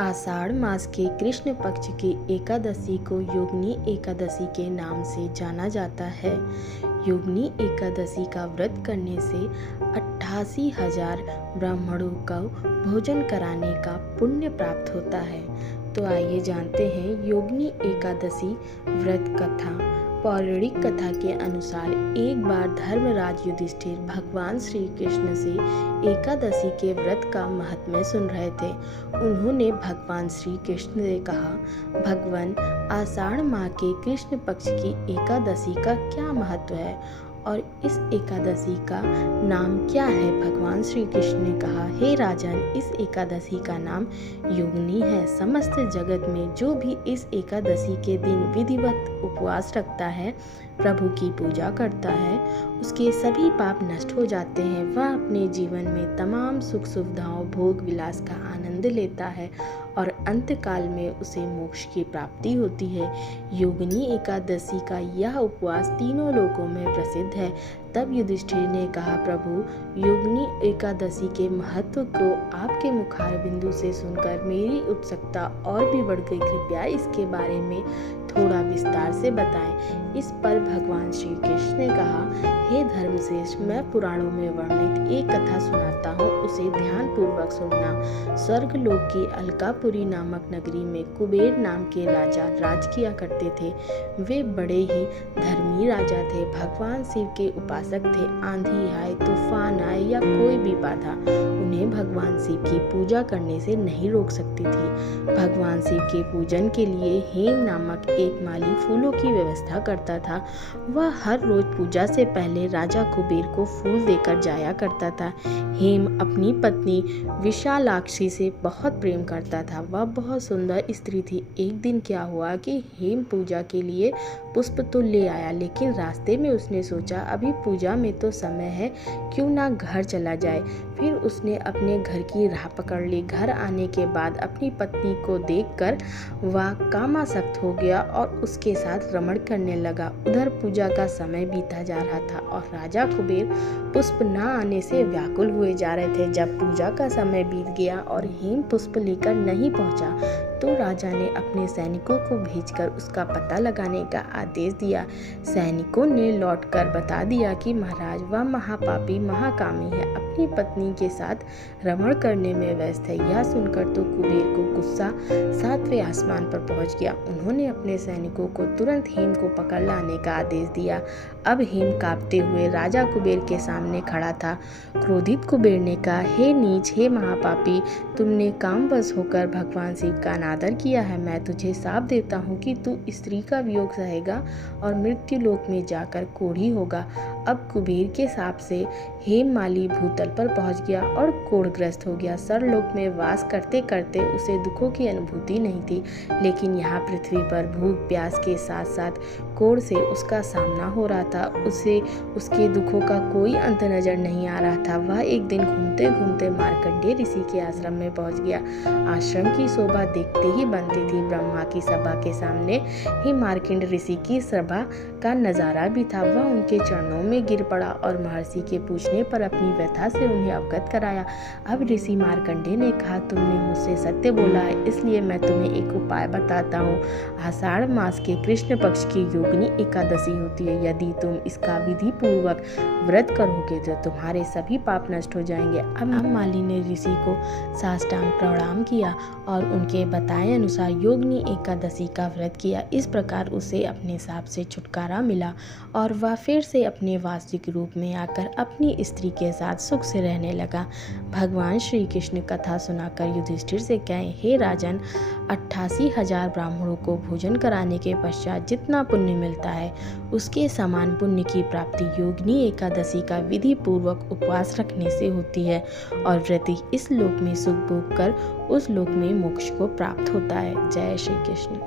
आषाढ़ मास के कृष्ण पक्ष की एकादशी को योगिनी एकादशी के नाम से जाना जाता है। योगिनी एकादशी का व्रत करने से 88,000 ब्राह्मणों को भोजन कराने का पुण्य प्राप्त होता है। तो आइए जानते हैं योगिनी एकादशी व्रत कथा। पौराणिक कथा के अनुसार एक बार धर्मराज युधिष्ठिर भगवान श्री कृष्ण से एकादशी के व्रत का महात्म्य सुन रहे थे। उन्होंने भगवान श्री कृष्ण से कहा, भगवान, आषाढ़ माह के कृष्ण पक्ष की एकादशी का क्या महत्व है और इस एकादशी का नाम क्या है? भगवान श्री कृष्ण ने कहा, हे राजन, इस एकादशी का नाम योगिनी है। समस्त जगत में जो भी इस एकादशी के दिन विधिवत उपवास रखता है, प्रभु की पूजा करता है, उसके सभी पाप नष्ट हो जाते हैं। वह अपने जीवन में तमाम सुख सुविधाओं, भोग विलास का आनंद लेता है और अंतकाल में उसे मोक्ष की प्राप्ति होती है। योगिनी एकादशी का यह उपवास तीनों लोकों में प्रसिद्ध है। तब युधिष्ठिर ने कहा, प्रभु, योगिनी एकादशी के महत्व को आपके मुखार बिंदु से सुनकर मेरी उत्सुकता और भी बढ़ गई। कृपया इसके बारे में थोड़ा विस्तार से बताएं। इस पर भगवान श्री कृष्ण ने कहा, हे धर्मश्रेष्ठ, मैं पुराणों में वर्णित एक कथा सुनाता हूँ, उसे ध्यान पूर्वक सुनना। स्वर्ग लोक की अलकापुरी नामक नगरी में कुबेर नाम के राजा राज किया करते थे। वे बड़े ही धर्मी राजा थे, भगवान शिव के उपासक थे। आंधी आए, तूफान आए या कोई भी बाधा उन्हें भगवान शिव की पूजा करने से नहीं रोक सकती थी। भगवान शिव के पूजन के लिए हेम नामक एक माली फूलों की व्यवस्था करता था। वह हर रोज पूजा से पहले राजा कुबेर को फूल देकर जाया करता था। हेम अपनी पत्नी विशालाक्षी से बहुत प्रेम करता था। वह बहुत सुंदर स्त्री थी। एक दिन क्या हुआ कि हेम पूजा के लिए पुष्प तो ले आया, लेकिन रास्ते में उसने सोचा, अभी पूजा में तो समय है, क्यों ना घर चला जाए। फिर उसने अपने घर की राह पकड़ ली। घर आने के बाद अपनी पत्नी को देखकर वह कामासक्त हो गया और उसके साथ रमण करने लगा। उधर पूजा का समय बीता जा रहा था और राजा कुबेर पुष्प न आने से व्याकुल हुए जा रहे थे। जब पूजा का समय बीत गया और हेम पुष्प लेकर नहीं पहुंचा, तो राजा ने अपने सैनिकों को भेजकर उसका पता लगाने का आदेश दिया। सैनिकों ने लौटकर बता दिया कि महाराज, वह महापापी महाकामी है, अपनी पत्नी के साथ रमण करने में व्यस्त है। यह सुनकर तो कुबेर को गुस्सा 7वें आसमान पर पहुंच गया। उन्होंने अपने सैनिकों को तुरंत हेम को पकड़ लाने का आदेश दिया। अब हेम कांपते हुए राजा कुबेर के सामने खड़ा था। क्रोधित कुबेर ने कहा, हे नीच, हे महापापी, तुमने कामवश होकर भगवान शिव का अनादर किया है। मैं तुझे शाप देता हूँ कि तू स्त्री का वियोग सहेगा और मृत्यु लोक में जाकर कोढ़ी होगा। अब कुबेर के शाप से हेम माली भूतल पर पहुंच गया और कोढ़ग्रस्त हो गया। सरलोक में वास करते करते उसे दुखों की अनुभूति नहीं थी, लेकिन यहाँ पृथ्वी पर भूख प्यास के साथ साथ कोढ़ से उसका सामना हो रहा था। उसे उसके दुखों का कोई अंत नजर नहीं आ रहा था। वह एक दिन घूमते घूमते मार्कंडेय ऋषि के आश्रम में पहुंच गया। आश्रम की शोभा देखते ही बनती थी। ब्रह्मा की सभा के सामने ही मार्कंडेय ऋषि की सभा का नजारा भी था। वह उनके चरणों में गिर पड़ा और महर्षि के पूछने पर अपनी व्यथा से उन्हें अवगत कराया। अब ऋषि मार्कंडेय ने कहा, तुमने मुझसे सत्य बोला है, इसलिए मैं तुम्हें एक उपाय बताता हूँ। आषाढ़ मास के कृष्ण पक्ष की योगिनी एकादशी होती है। यदि तुम इसका विधि पूर्वक व्रत करोगे तो तुम्हारे सभी पाप नष्ट हो जाएंगे। अब माली ने ऋषि को साष्टांग प्रणाम किया और उनके बताए अनुसार योगिनी एकादशी का व्रत किया। इस प्रकार उसे अपने शाप से छुटकारा मिला और वह फिर से अपने वास्तविक रूप में आकर अपनी स्त्री के साथ सुख से रहने लगा। भगवान श्री कृष्ण कथा सुनाकर युधिष्ठिर से कहे, हे राजन, 88,000 ब्राह्मणों को भोजन कराने के पश्चात जितना पुण्य मिलता है, उसके समान पुण्य की प्राप्ति योगिनी एकादशी का विधि पूर्वक उपवास रखने से होती है और व्रती इस लोक में सुख भोग कर उस लोक में मोक्ष को प्राप्त होता है। जय श्री कृष्ण।